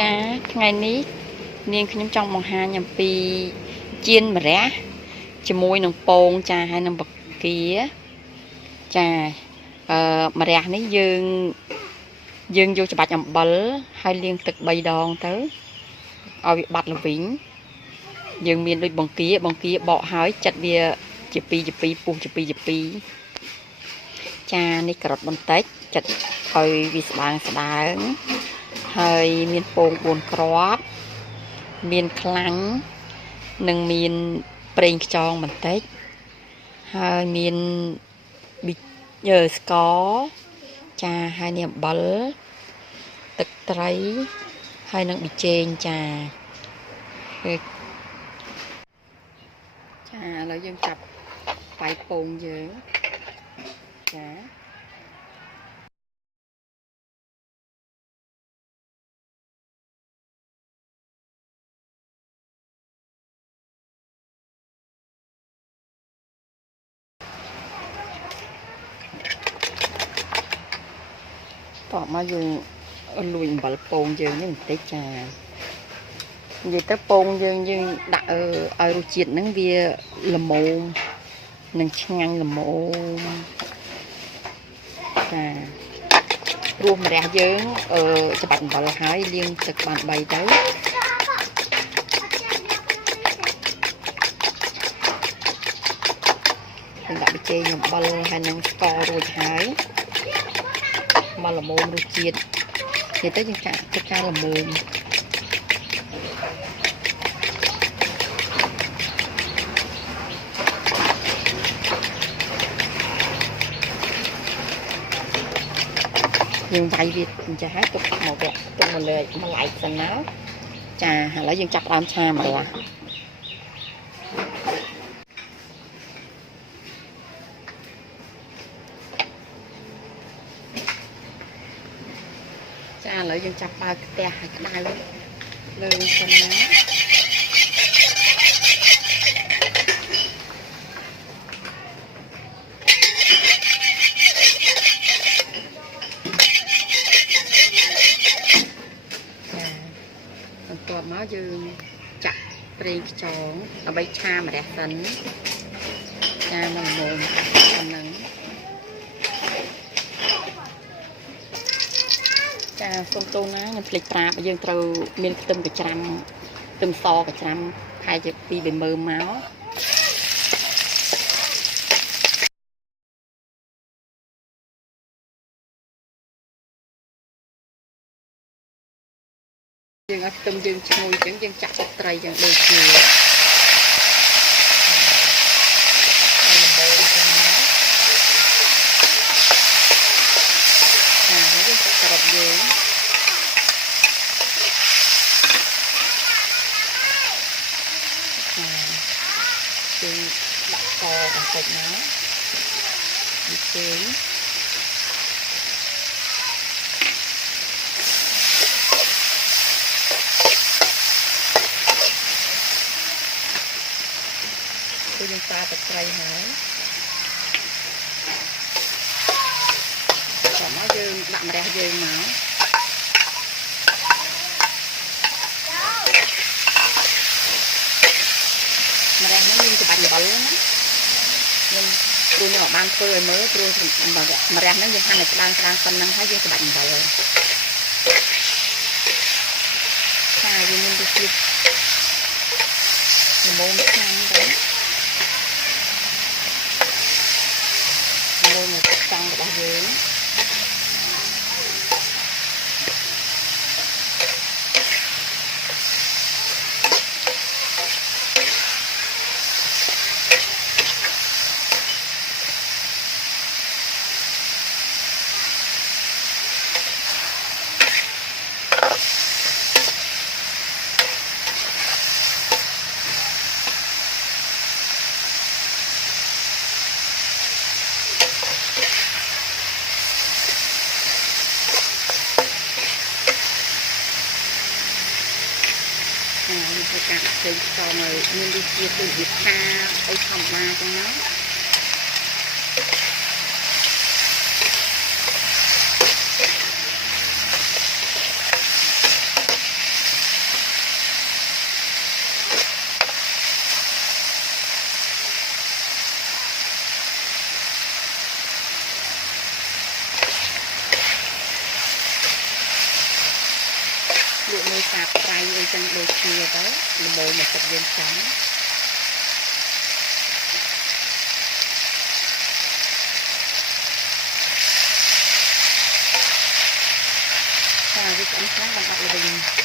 ចាថ្ងៃនេះនាងខ្ញុំចង់បង្ហាញអំពីចៀនម្រះជាមួយនឹងពងចាហើយនឹងបង្គាចាម្រះនេះយើងយកច្បាច់អំបិលហើយលាងទឹក3ដងទៅឲ្យវាបាត់ល្វីងយើងមានដូចបង្គាបកហើយចិតវាជា2ពុះជា2ចានេះការ៉ុតបន្តិចចិតឲ្យវាស្ដើងហើយមានពង4គ្រាប់មានខ្លាញ់និងមានប្រេងខ្យងបន្តិចហើយមានស្ករចាហើយនេះអំបិលទឹកត្រីហើយនឹងប៊ីចេងចាឥឡូវយើងចាប់បាយពងយើងចាតោះមកយើងលួយអំបិលពងយើងនេះបន្តិចចានិយាយទៅពងយើងដាក់ឲ្យរសជាតិហ្នឹងវាល្មមនិងឆ្ងាញ់ល្មមចាព្រោះម្រះយើងច្បាច់អំបិលហើយលាងទឹកបាន3ទៅយើងដាក់ប៊ីចេងអំបិលហើយនឹងស្កររួចហើយមកល្មមរសជាតិនិយាយទៅយើងចាក់ទឹកការល្មមយើងវាយវាអញ្ចឹងហើយទុកមកវាទុកមកលើមួយឡែកសិនណាចាឥឡូវយើងចាប់ដើមឆាម្រះចាឥឡូវយើងចាប់បើកខ្ទះឲ្យក្តៅលើសិនណាបន្ទាប់មកយើងចាក់ប្រេងខ្យងដើម្បីឆាម្រះសិនចាមកល្មមប៉ុណ្ណឹងចាសូមទោសណាខ្ញុំភ្លេចប្រាប់យើងត្រូវមានខ្ទឹមកច្រាំខ្ទឹមសកច្រាំប្រហែលជា2 3មើមមកយើងឲ្យខ្ទឹមយើងឈ្ងុយអញ្ចឹងយើងចាក់ទឹកត្រីយ៉ាងដូចគ្នាការ៉ុតយើងយើងដាក់ស្ករបន្តិចមកប៊ីចេងគឺយើងប្រើទឹកត្រីហើយតោះមកយើងដាក់ម្រះយើងមកម្រះនេះមានច្បាច់អំបិលណាយើងព្រោះយើងបានធ្វើឲ្យមើលព្រោះម្រះហ្នឹងយើងហាន់ឲ្យស្ដើងប៉ុណ្ណឹងហើយយើងច្បាច់អំបិលចាយើងមានរសជាតិល្មមខ្លាំងទៅលើនៅទឹកចង់របស់យើងហើយការផ្សេងផ្សំឲ្យមានរសជាតិដូចវាឆាអីធម្មតាចឹងណា ច កាប់ប្រៃអីចឹងដូចគ្នាទៅល្មមមកចិត្តយើងចង់ចាវាឆ្អិនខ្លាំងបានអត់ល្វីង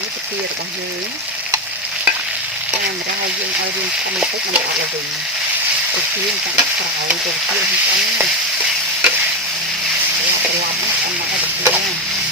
នេះពទារបស់យើងតាមរយយើងឲ្យរៀងស្គាល់បន្តិចមិនអត់ល្វីងពទាតាមក្រោយទៅពទាហ្នឹងស្អិនណាត្រឡប់ស្អិនមកឲ្យពទា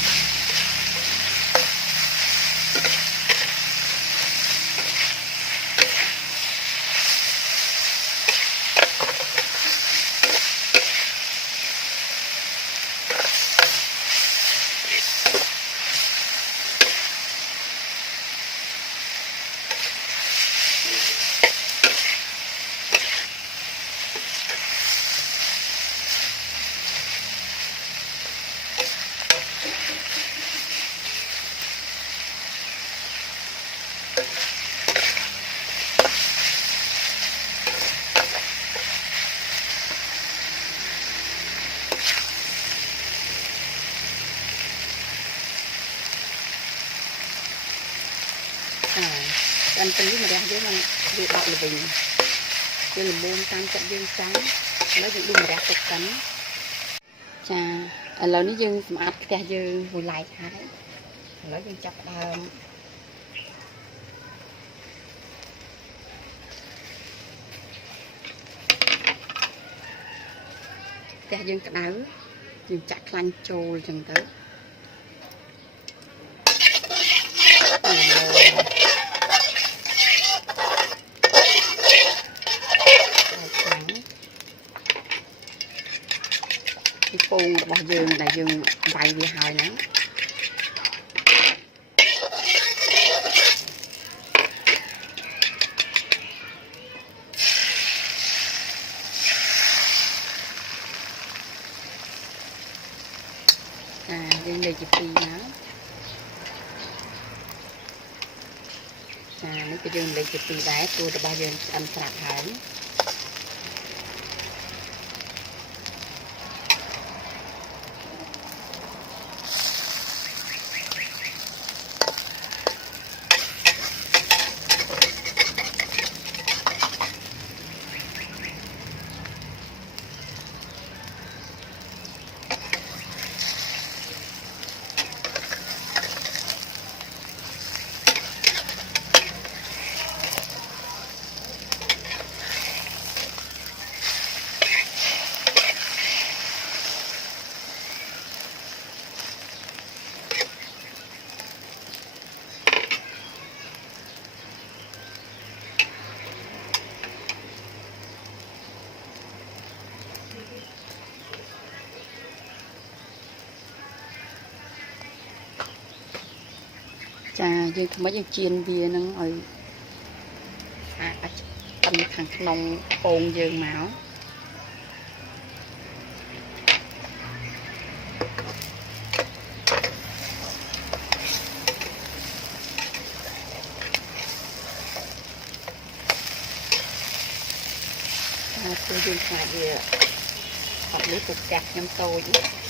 ăn tí mà ra với mình việc đọc là bình đây là môn tam trận dương trắng nó dựng đùm ra tục cắn chà lớn nó dương mát cái dương vui lại thái lớn dương chặt cái dương cái áo dương chặt lanh trôi chừng tớiปูរបស់យើងដែលយើងវាយវាហើយហ្នឹងយើងលេខជា2ណានេះគឺយើងលេខជា2ដែរព្រោះរបស់យើងឆ្អិនស្រាប់ហើយចាយើងធ្វើម៉េចយើងចៀនវានឹងឲ្យអាចខាងក្នុងពងយើងមកព្រោះយើងខ្លាចវាអត់លឺពុកកាក់ខ្ញុំតូច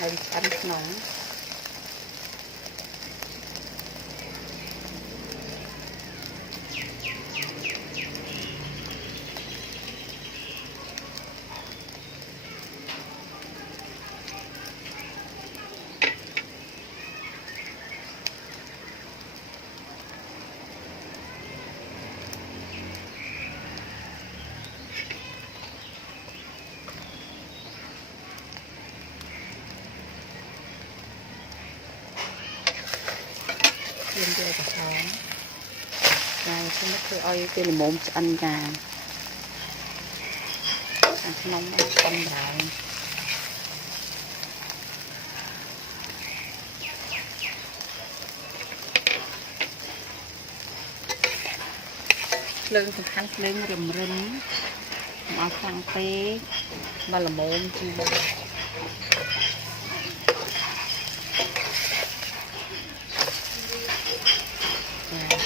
ហើយឆ្អិនក្នុង យើងយកទៅហោមចាខ្ញុំធ្វើឲ្យវាល្មមឆ្អិនចាខាងក្នុងប៉ុនដែរភ្លើងសំខាន់ភ្លើងរឹមរឹមមកឲ្យខ្លាំងពេកមកល្មមជា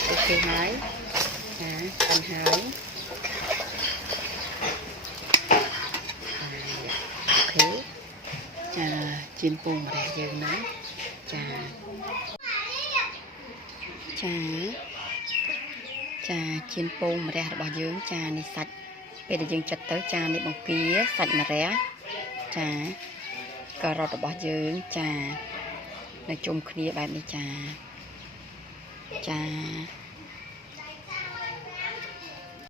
អូខេហើយចាបានហើយអូខេចាជៀនពងម្រះយើងណាចាជៀនពងម្រះរបស់យើងចានេះសាច់ពេលដែលយើងចាត់ទៅចានេះបង្គាសាច់ម្រះចាការ៉ុតរបស់យើងចានៅជុំគ្នាបែបនេះចា